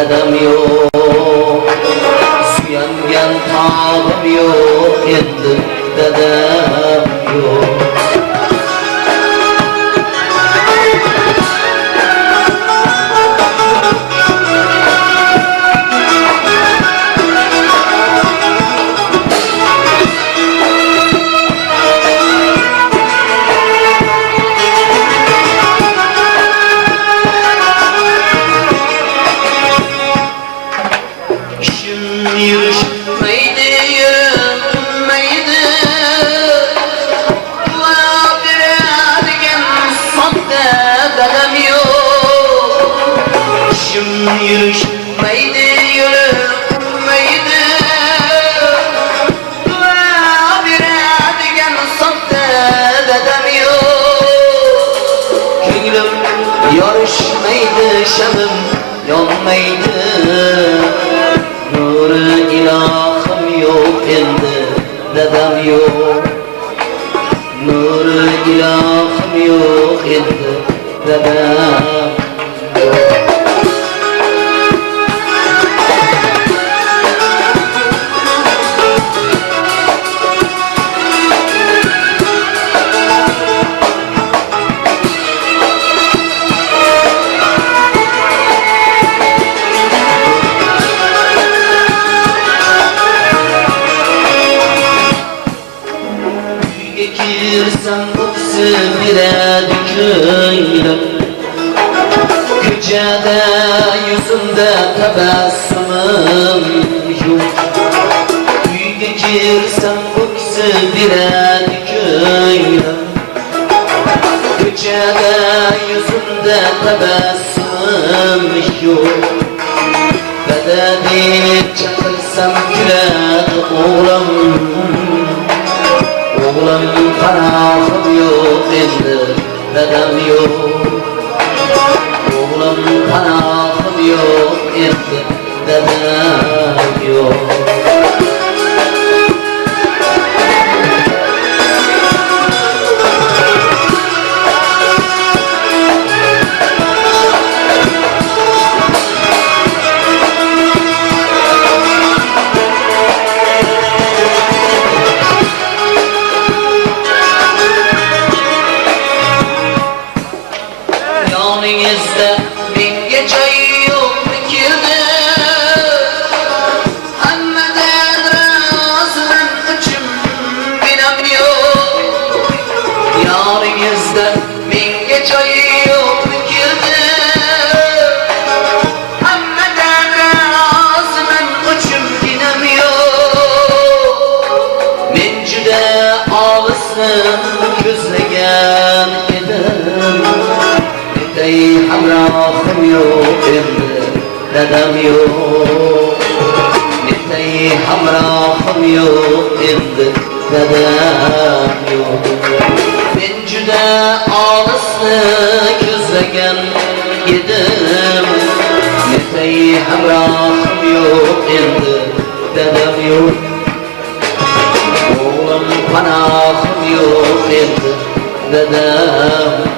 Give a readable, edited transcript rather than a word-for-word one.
dadam yo'q, suyangan tog'im yo'q, endi dadam yo'q. Yürüşmeydi, yürümeydi, dua veradigan sodda dadam yo'q. Ko'nglim yorishmaydi, shamim yonmaydi, nuri ilohim yo'q, endi dadam yo'q. Nuri ilohim yo'q, endi dadam. Girsem kokusu biredi köylüm, Köçede yüzümde tebessümüm yok. Uyga girsem kokusu biredi köylüm, Köçede yüzümde tebessümüm yok. Bedeni çakılsam güledi oğlum, oğlum panohim yo'q, endi dadam yo'q. Oğlum panohim yo'q, endi dadam yo'q. Yoningizda menga joy yo'q kirdi, hammadan roziman, uchun binam yo'q. Yoningizda menga joy yo'q kirdi, hammadan roziman, uchun binam yo'q. Men juda olisni ko'zlagan edim, hamrohim yo'q, endi dadam yo'q. Netay hamrohim yo'q, endi dadam yo'q. Men juda olisni ko'zlagan edim, netay hamrohim yo'q, endi dadam yo'q. O'g'lim panohim yo'q, endi dadam